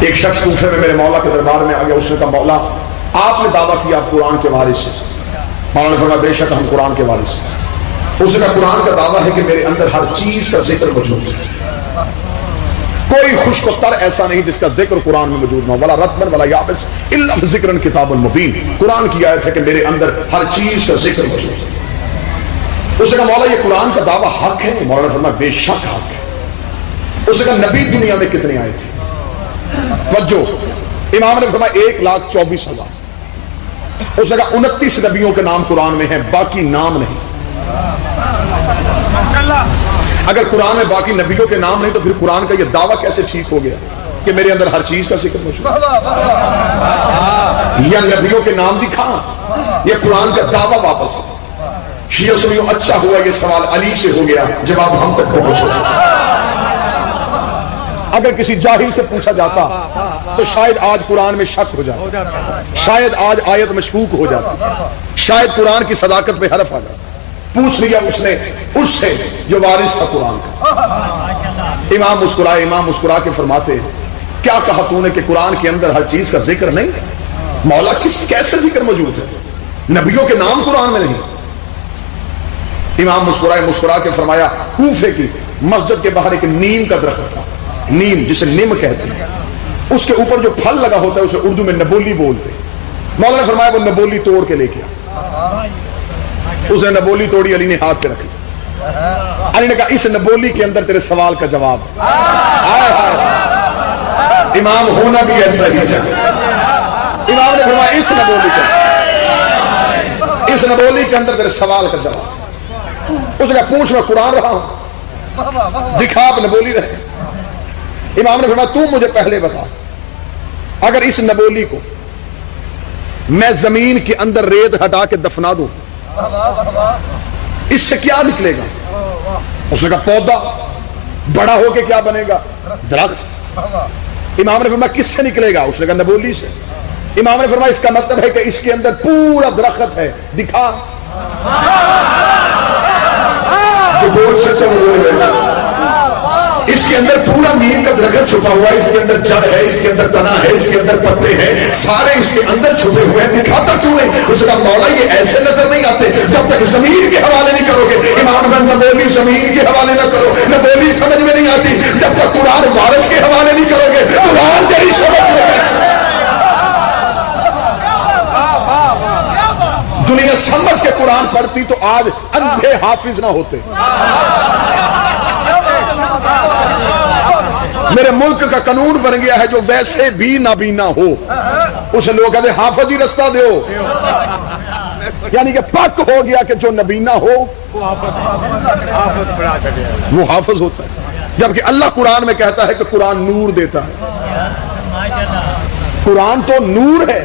ایک شخص کوفے میں میرے مولا کے دربار میں آ گیا. اس نے کہا مولا آپ نے دعویٰ کیا آپ قرآن کے وارث سے. مولا نے فرمایا بے شک ہم قرآن کے وارث ہیں. اس نے کہا قرآن کا دعویٰ ہے کہ میرے اندر ہر چیز کا ذکر موجود ہے, کوئی خشک و تر ایسا نہیں جس کا ذکر قرآن میں موجود نہ ہو. ولا رطبا ولا یابس الا ذکرا کتاب مبین. قرآن کی آیت ہے کہ میرے اندر ہر چیز کا ذکر موجود ہے. اس نے کہا مولا یہ قرآن کا دعویٰ حق ہے. مولا نے فرمایا بے شک حق ہے. اس نے کہا نبی دنیا میں کتنے آئے تھے؟ توجہ, امام نے فرمایا 1,24,000. اس نے کہا 29 نبیوں کے نام قرآن میں ہیں, باقی نام نہیں. اگر قرآن میں باقی نبیوں کے نام نہیں تو پھر قرآن کا یہ دعویٰ کیسے ٹھیک ہو گیا کہ میرے اندر ہر چیز کا ذکر موجود ہے؟ یا نبیوں کے نام دکھا یا قرآن کا دعویٰ واپس. شیعہ سنیوں اچھا ہوا یہ سوال علی سے ہو گیا, جواب ہم تک پہنچ گیا. اگر کسی جاہل سے پوچھا جاتا تو شاید آج قرآن میں شک ہو جاتا, شاید آج آیت مشکوک ہو جاتی, شاید قرآن کی صداقت پہ حرف آ جاتا. پوچھ لیا اس نے اس سے جو وارث تھا قرآن کا. امام مسکرا کے فرماتے کیا کہا تو نے کہ قرآن کے اندر ہر چیز کا ذکر نہیں؟ مولا کیسے ذکر موجود ہے؟ نبیوں کے نام قرآن میں نہیں. امام مسکرا کے فرمایا کوفے کی مسجد کے باہر ایک نیم کا درخت تھا, نیم جسے نم کہتے ہیں, اس کے اوپر جو پھل لگا ہوتا ہے اسے اردو میں نبولی بولتے. مولا نے فرمایا وہ نبولی توڑ کے لے کے آ. اس نے نبولی توڑی, علی نے ہاتھ پہ رکھی. علی نے کہا اس نبولی کے اندر تیرے سوال کا جواب. امام ہونا بھی ایسا ہی چاہیے. امام نے فرمایا اس نبولی کے اندر تیرے سوال کا جواب. اس نے کہا پوچھ میں قرآن رہا ہوں, دکھا آپ نبولی رہے. امام نے فرمایا تو مجھے پہلے بتا اگر اس نبولی کو میں زمین کے اندر ریت ہٹا کے دفنا دوں اس سے کیا نکلے گا؟ اس نے کہا پودا. بڑا ہو کے کیا بنے گا؟ درخت. امام نے فرمایا کس سے نکلے گا؟ اس نے کہا نبولی سے. امام نے فرمایا اس کا مطلب ہے کہ اس کے اندر پورا درخت ہے, دکھا. جو بول سے اس کے اندر پورا نیم کا درخت چھپا ہوا ہے, اس کے اندر جڑ ہے, اس کے اندر تنا ہے, اس کے اندر پتے ہیں, سارے اس کے اندر چھپے ہوئے ہیں, دکھاتا کیوں نہیں؟ اس کا مولا یہ ایسے نظر نہیں آتے جب تک زمین کے حوالے نہیں کرو گے. امام نے نبولی زمین کے حوالے نہ کرو, نبولی سمجھ میں نہیں آتی جب تک قرآن وارث کے حوالے نہیں کرو گے. قرآن تیری سمجھ میں دنیا سمجھ کے قرآن پڑھتی تو آج اندھے حافظ نہ ہوتے. میرے ملک کا قانون بن گیا ہے جو ویسے بھی نابینا ہو اسے لوگ کہتے حافظ ہی رستہ دیو, یعنی کہ پک ہو گیا کہ جو نبینا ہو وہ حافظ ہوتا ہے. جبکہ اللہ قرآن میں کہتا ہے کہ قرآن نور دیتا ہے. قرآن تو نور ہے,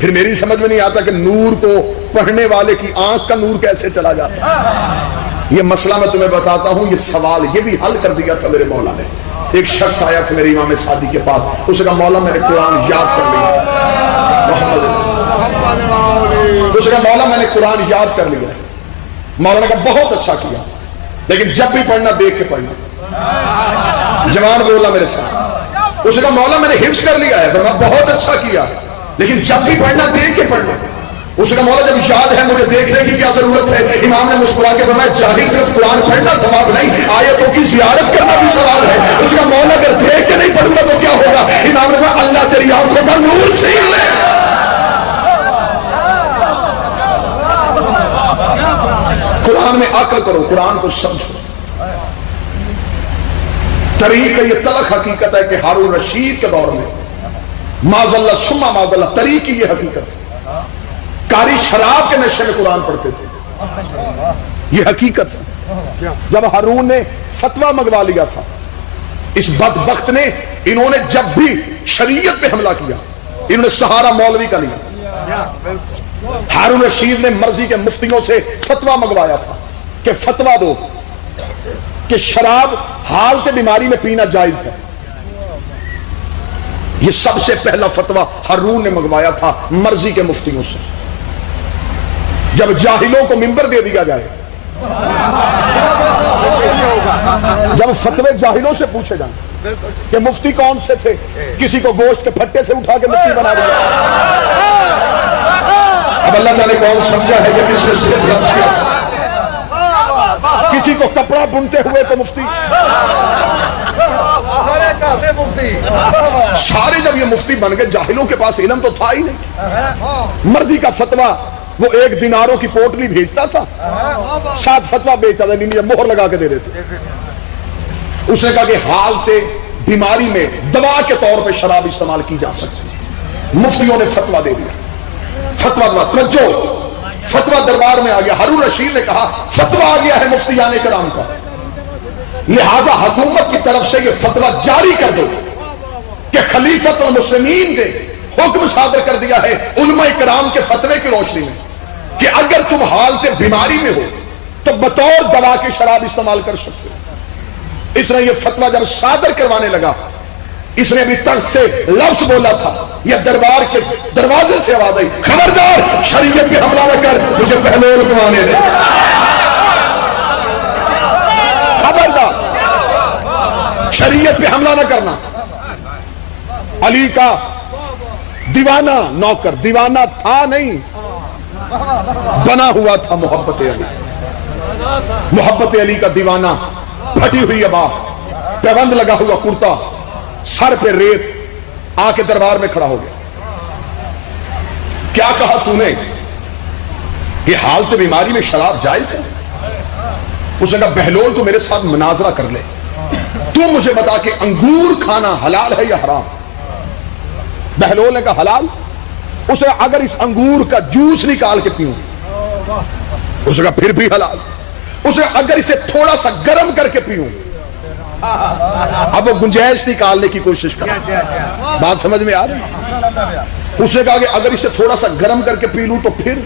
پھر میری سمجھ میں نہیں آتا کہ نور کو پڑھنے والے کی آنکھ کا نور کیسے چلا جاتا ہے. یہ مسئلہ میں تمہیں بتاتا ہوں, یہ سوال یہ بھی حل کر دیا تھا میرے مولا نے. ایک شخص آیا تھا میرے امام صادق کے پاس, اس نے کہا مولا میں نے قرآن یاد کر لیا. اس نے کہا مولا میں نے قرآن یاد کر لیا. مولا نے کہا بہت اچھا کیا, لیکن جب بھی پڑھنا دیکھ کے پڑھنا. جوان بولا میرے ساتھ. اس نے کہا مولا میں نے حفظ کر لیا ہے. بہت اچھا کیا, لیکن جب بھی پڑھنا دیکھ کے پڑھنا. اس کا مولا جب یاد ہے مجھے دیکھنے کی کیا ضرورت ہے. امام نے مسکرا کے فرمایا جاہل صرف قرآن پڑھنا ثواب نہیں, آیتوں کی زیارت کرنا بھی ثواب ہے. اس کا مولا اگر دیکھ کے نہیں پڑھوں گا تو کیا ہوگا؟ امام نے فرمایا اللہ تیری آنکھوں کا نور چھین لے. قرآن میں عقل کرو, قرآن کو سمجھو. طریق یہ تلخ حقیقت ہے کہ ہارون رشید کے دور میں معاذ اللہ ثم معاذ اللہ طریق کی یہ حقیقت ہے. کاری شراب کے نشے میں قرآن پڑھتے تھے, یہ حقیقت ہے. جب ہارون نے فتویٰ منگوا لیا تھا اس بدبخت نے, انہوں نے جب بھی شریعت پہ حملہ کیا انہوں نے سہارا مولوی کا لیا. ہارون رشید نے مرضی کے مفتیوں سے فتویٰ منگوایا تھا کہ فتویٰ دو کہ شراب حالت بیماری میں پینا جائز ہے. یہ سب سے پہلا فتویٰ ہارون نے منگوایا تھا مرضی کے مفتیوں سے. جب جاہلوں کو منبر دے دیا جائے, جب فتوے جاہلوں سے پوچھے جائیں کہ مفتی کون سے تھے؟ کسی کو گوشت کے پھٹے سے اٹھا کے مفتی بنا دیا۔ اب اللہ تعالیٰ نے کون سمجھا ہے کہ کس سے لفظ کیا؟ کسی کو کپڑا بنتے ہوئے تو مفتی، سارے جب یہ مفتی بن گئے، جاہلوں کے پاس علم تو تھا ہی نہیں۔ مرضی کا فتویٰ، وہ 1 دیناروں کی پوٹلی بھیجتا تھا، 7 فتویٰ بیچتا تھا، مہر لگا کے دے دیتے۔ اس نے کہا کہ حالت بیماری میں دوا کے طور پہ شراب استعمال کی جا سکتی۔ مفتیوں نے فتویٰ دے دیا، فتویٰ توجہ، فتویٰ دربار میں آ گیا۔ ہارون رشید نے کہا فتویٰ آ گیا ہے مفتیان کرام کا، لہذا حکومت کی طرف سے یہ فتویٰ جاری کر دو کہ خلیفۃ المسلمین نے حکم صادر کر دیا ہے علماء کرام کے فتوے کی روشنی میں کہ اگر تم حالت بیماری میں ہو تو بطور دوا کے شراب استعمال کر سکتے ہو۔ اس نے یہ فتویٰ جب صادر کروانے لگا، اس نے بھی تخت سے لفظ بولا تھا، یہ دربار کے دروازے سے آواز آئی، خبردار شریعت پہ حملہ نہ کر، مجھے بہلول گوانے دے۔ خبردار شریعت پہ حملہ نہ کرنا۔ علی کا دیوانہ نوکر، دیوانہ تھا نہیں، بنا ہوا تھا محبت علی، محبت علی کا دیوانہ، پھٹی ہوئی ابا، پیبند لگا ہوا کرتا، سر پہ ریت، آ کے دربار میں کھڑا ہو گیا۔ کیا کہا تو نے کہ حالت بیماری میں شراب جائز ہے؟ اس نے کہا بہلول تو میرے ساتھ مناظرہ کر لے، تو مجھے بتا کہ انگور کھانا حلال ہے یا حرام؟ بہلول نے کہا حلال۔ اس نے اگر اس انگور کا جوس نکال کے پیوں، اس نے کہا پھر بھی حلال۔ اس نے اگر اسے تھوڑا سا گرم کر کے پیوں، اب وہ گنجائش نکالنے کی کوشش کر، بات سمجھ میں آ رہی؟ اس نے کہا کہ اگر اسے تھوڑا سا گرم کر کے پی لوں تو پھر؟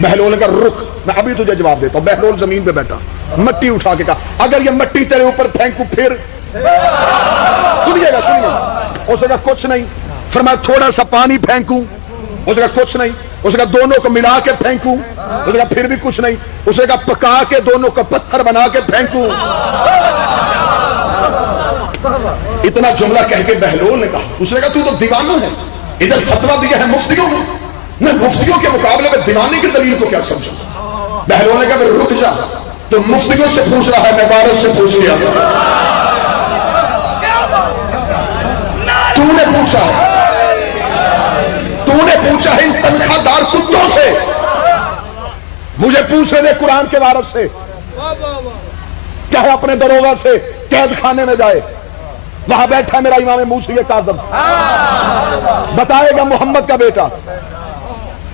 بہلول نے کہا رک، میں ابھی تجھے جواب دیتا ہوں۔ بہلول زمین پہ بیٹھا، مٹی اٹھا کے کہا اگر یہ مٹی تیرے اوپر پھینکوں پھر؟ سنیے گا سنیے گا۔ اس نے کہا کچھ نہیں۔ فرمایا تھوڑا سا پانی پھینکوں؟ اس نے کہا کچھ نہیں۔ اس نے کہا دونوں کو ملا کے پھینکوں؟ اس نے کہا پھر بھی کچھ نہیں۔ اس نے کہا پکا کے دونوں کو پتھر بنا کے پھینکوں؟ اتنا جملہ کہہ کے بہلول نے کہا، اس نے کہا تو دیوانہ ہے، ادھر فتویٰ دیا ہے مفتیوں نے، میں مفتیوں کے مقابلے میں دیوانے کی دلیل کو کیا سمجھوں؟ بہلول نے کہا رک جا، تو مفتیوں سے پوچھ رہا ہے، میں وارث سے پوچھ لیا تھا۔ تو نے پوچھا ہے، تو نے پوچھا ہے ان تنخواہ دار کتوں سے، مجھے پوچھنے دے قرآن کے وارث سے، چاہے اپنے دروغہ سے قید خانے میں جائے، وہاں بیٹھا میرا امام موسی کاظم، بتائے گا محمد کا بیٹا،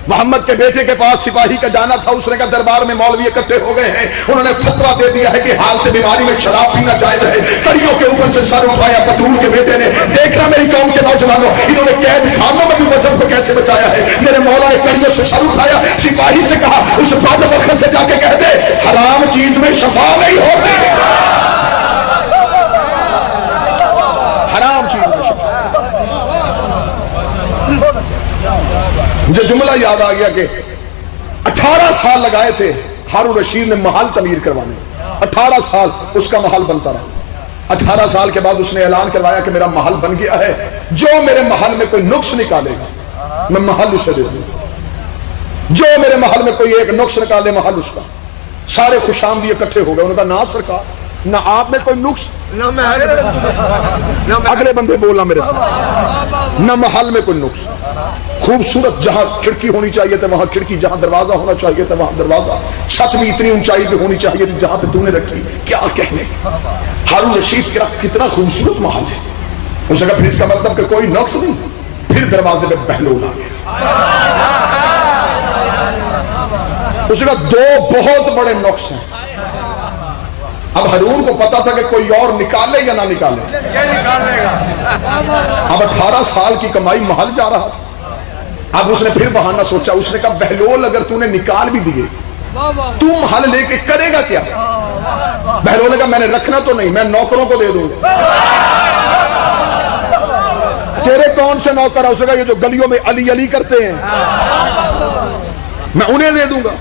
محمد کے بیٹے کے پاس سپاہی کا جانا تھا، اس نے کہا دربار میں مولوی اکٹھے ہو گئے ہیں، انہوں نے فتویٰ دے دیا ہے کہ حالت بیماری میں شراب پینا جائز ہے۔ کڑیوں کے اوپر سے سر اٹھایا بطول کے بیٹے نے، دیکھنا میری قوم کے نوجوانوں، انہوں نے قید خانوں میں بھی وزن کو کیسے بچایا ہے۔ میرے مولا نے کڑیوں سے سر اٹھایا، سپاہی سے کہا اس باد وقت سے جا کے کہہ دے حرام چیز میں شفا نہیں ہوتی، حرام چیز میں شفا۔ مجھے جملہ یاد آ گیا کہ 18 سال لگائے تھے ہارون رشید نے محل تعمیر کروانے، 18 سال اس کا محل بنتا رہا۔ 18 سال کے بعد اس نے اعلان کروایا کہ میرا محل بن گیا ہے، جو میرے محل میں کوئی نقص نکالے گا میں محل اسے دے دوں گا، جو میرے محل میں کوئی ایک نقص نکالے محل اس کا۔ سارے خوش آمدید اکٹھے ہو گئے، انہوں نے کہا نہ سرکار، نہ آپ میں کوئی نقص، اگلے بندے بولنا میرے ساتھ، نہ محل میں کوئی نقص، خوبصورت جہاں کھڑکی ہونی چاہیے تھا وہاں کھڑکی، جہاں دروازہ ہونا چاہیے تھا وہاں دروازہ، چھت بھی اتنی اونچائی پہ ہونی چاہیے تھی جہاں پہ تو نے رکھی، کیا کہنے۔ ہارون رشید کا کتنا خوبصورت محل ہے۔ اس نے کہا پھر اس کا مطلب کہ کوئی نقص نہیں، پھر دروازے پہ بہلول آ گیا۔ اس نے کہا دو بہت بڑے نقص ہیں۔ اب ہارون کو پتا تھا کہ کوئی اور نکالے یا نہ نکالے، اب 18 سال کی کمائی محل جا رہا تھا۔ اب اس نے پھر بہانہ سوچا، اس نے کہا بہلول اگر تو نے نکال بھی دیے تو محل لے کے کرے گا کیا؟ بہلول نے کہا میں نے رکھنا تو نہیں، میں نوکروں کو دے دوں گا۔ تیرے کون سے نوکر ہے؟ اس نے کہا یہ جو گلیوں میں علی علی کرتے ہیں میں انہیں دے دوں گا۔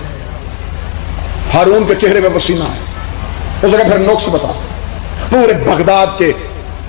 ہارون کے چہرے پہ پسینہ ہے۔ اس نے کہا پھر نقص بتا۔ پورے بغداد کے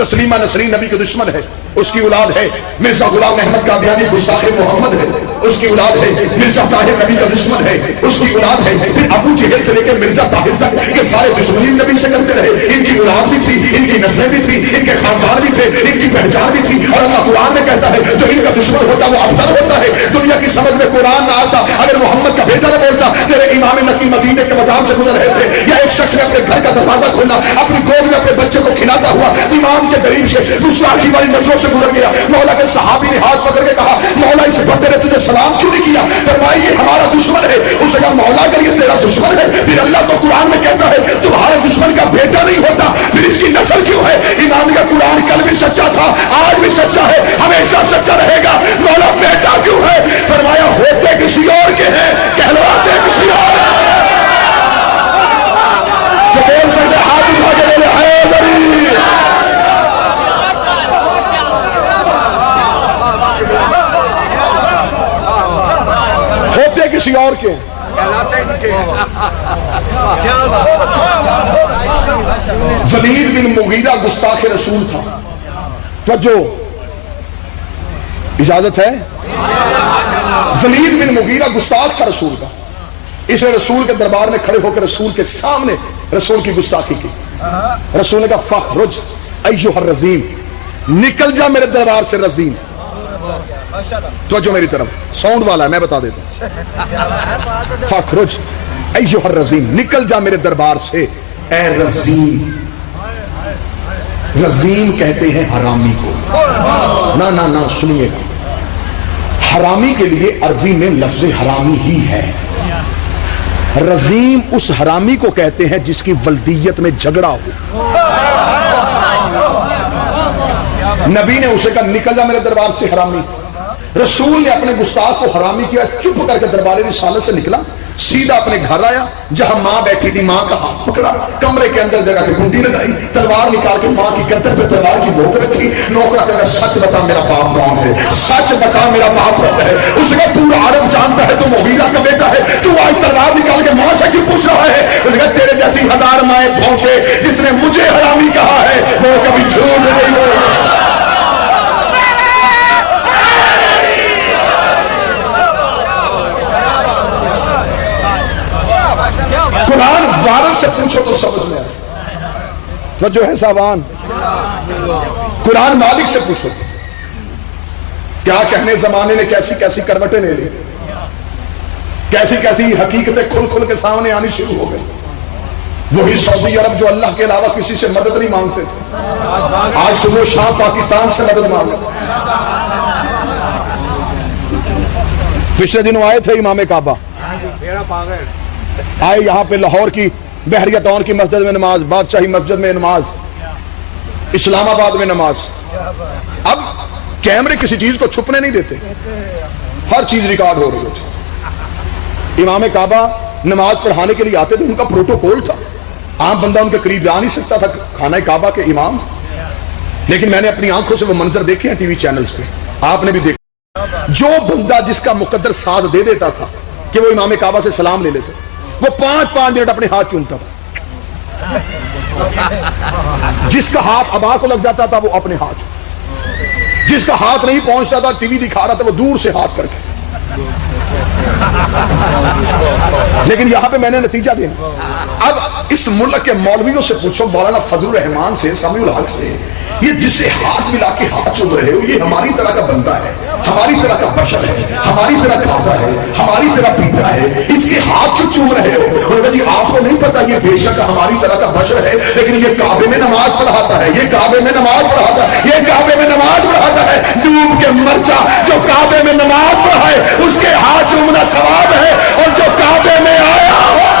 تسلیمہ نسرین نبی کے دشمن ہے، اس کی اولاد ہے مرزا غلام احمد قادیانی گستاخ محمد ہے، اس کی اولاد ہے مرزا طاہر نبی کا دشمن ہے، اس کی اولاد ہے پھر ابو جہل سے لے کے مرزا طاہر تک یہ سارے دشمنی نبی سے کرتے رہے، ان کی اولاد بھی تھی، ان کی نسلیں بھی تھی، ان کے خاندان بھی تھے، ان کی پہچان بھی تھی، اور اللہ قرآن میں کہتا ہے جو ان کا دشمن ہوتا وہ ابتر ہوتا ہے۔ دنیا کی سمجھ میں قرآن نہ آتا اگر محمد کا بیٹا نہ بولتا میرے امام نقی مدینے کے مقام سے گزر رہے تھے، یا ایک شخص نے اپنے گھر کا دروازہ کھولا اپنی گود میں اپنے بچے کو کھلاتا ہوا امام کے قریب سے گستاخی والی نظروں سے گزر گیا، مولا کے صحابی نے ہاتھ پکڑ کے کہا مولا اس بندے نے تجھے سلام کیوں نہیں کیا؟ فرمایا یہ ہمارا دشمن ہے۔ اس نے کہا مولا اگر یہ تیرا دشمن ہے پھر اللہ تو قرآن میں کہتا ہے تمہارے دشمن کا بیٹا نہیں ہوتا، پھر اس کی نسل کیوں ہے؟ امام کا قرآن کل بھی سچا تھا، آج بھی سچا ہے، ہمیشہ سچا رہے گا۔ مولا بیٹا کیوں ہے؟ فرمایا ہوتے کسی اور کے ہیں، کہلواتے کسی اور جو بول سکتے ہاتھ اٹھا کے بولے حیدری۔ ہوتے کسی اور کے ولید بن مغیرہ گستاخ رسول تھا۔ توجہ، اجازت ہے؟ ولید بن مغیرہ گستاخ تھا رسول کا، اس نے رسول کے دربار میں کھڑے ہو کر رسول کے سامنے رسول کی گستاخی کی۔ رسول نے کہا فخرج ایھا الرزیم، نکل جا میرے دربار سے رزیم۔ توجہ میری طرف، ساؤنڈ والا ہے میں بتا دیتا ہوں۔ فخرج ایھا الرزیم، نکل جا میرے دربار سے اے رزیم۔ رزیم کہتے ہیں حرامی کو، نہ سنیے گا، حرامی کے لیے عربی میں لفظ حرامی ہی ہے۔ رزیم اس حرامی کو کہتے ہیں جس کی ولدیت میں جھگڑا ہو۔ نبی نے اسے کہا نکل جا میرے دربار سے حرامی۔ رسول نے اپنے گستاخ کو حرامی کیا، چپ کر کے دربار رسالت سے نکلا، سیدھا اپنے گھر آیا، جہاں ماں بیٹھی تھی ماں کا ہاتھ پکڑا، کمرے کے اندر جگہ کی کنڈی لگائی، تلوار نکال کے ماں کی گردن پہ تلوار کی نوک رکھی، نوکرا کہا سچ بتا میرا باپ کون ہے، سچ بتا میرا باپ کون ہے۔ اس کا پورا عرب جانتا ہے تو مغیرہ کا بیٹا ہے، تو آج تلوار نکال کے ماں سے کیوں پوچھ رہا ہے؟ اس نے کہا تیرے جیسی ہزار مائیں بھونکے، جس نے مجھے حرامی کہا ہے وہ کبھی جھوٹ نہیں بولے۔ قرآن وارث سے پوچھو تو سمجھ میں آئے۔ تو جو ہے صاحبان، قرآن مالک سے پوچھو کیا کہنے زمانے نے کیسی کیسی کروٹیں لے لی، کیسی کیسی حقیقتیں کھل کھل کے سامنے آنی شروع ہو گئی۔ وہی سعودی عرب جو اللہ کے علاوہ کسی سے مدد نہیں مانگتے تھے، آج صبح شام پاکستان سے مدد مانگتے۔ پچھلے دنوں آئے تھے امام کعبہ، آئے یہاں پہ لاہور کی بحریہ ٹاؤن کی مسجد میں نماز، بادشاہی مسجد میں نماز، اسلام آباد میں نماز۔ اب کیمرے کسی چیز کو چھپنے نہیں دیتے، ہر چیز ریکارڈ ہو رہی ہوتی۔ امام کعبہ نماز پڑھانے کے لیے آتے تھے، ان کا پروٹوکول تھا، عام بندہ ان کے قریب جا نہیں سکتا تھا، خانہ کعبہ کے امام۔ لیکن میں نے اپنی آنکھوں سے وہ منظر دیکھے ہیں ٹی وی چینلز پہ، آپ نے بھی دیکھا، جو بندہ جس کا مقدر ساتھ دے دیتا تھا کہ وہ امام کعبہ سے سلام لے لیتے، وہ 5 منٹ اپنے ہاتھ چومتا تھا، جس کا ہاتھ ابا کو لگ جاتا تھا وہ اپنے ہاتھ، جس کا ہاتھ نہیں پہنچتا تھا ٹی وی دکھا رہا تھا وہ دور سے ہاتھ کر کے۔ لیکن یہاں پہ میں نے نتیجہ دینا، اب اس ملک کے مولویوں سے پوچھو، مولانا فضل الرحمان سے، سمیع الحق سے، یہ جسے ہاتھ ملا کے ہاتھ چوم رہے ہو یہ ہماری طرح کا بندہ ہے، ہماری طرح کا بشر ہے، ہماری طرح کھاتا ہے، ہماری طرح پیتا ہے، اس کے ہاتھ کیوں چوم رہے ہو؟ انہوں نے کہا جی آپ کو نہیں پتا یہ بے شک ہماری طرح کا بشر ہے، لیکن یہ کعبے میں نماز پڑھاتا ہے، یہ کعبے میں نماز پڑھاتا ہے، یہ کعبے میں نماز پڑھاتا ہے۔ ڈوب کے مر جا، جو کعبے میں نماز پڑھائے اس کے ہاتھ چومنا ثواب ہے، اور جو کعبے میں آیا ہو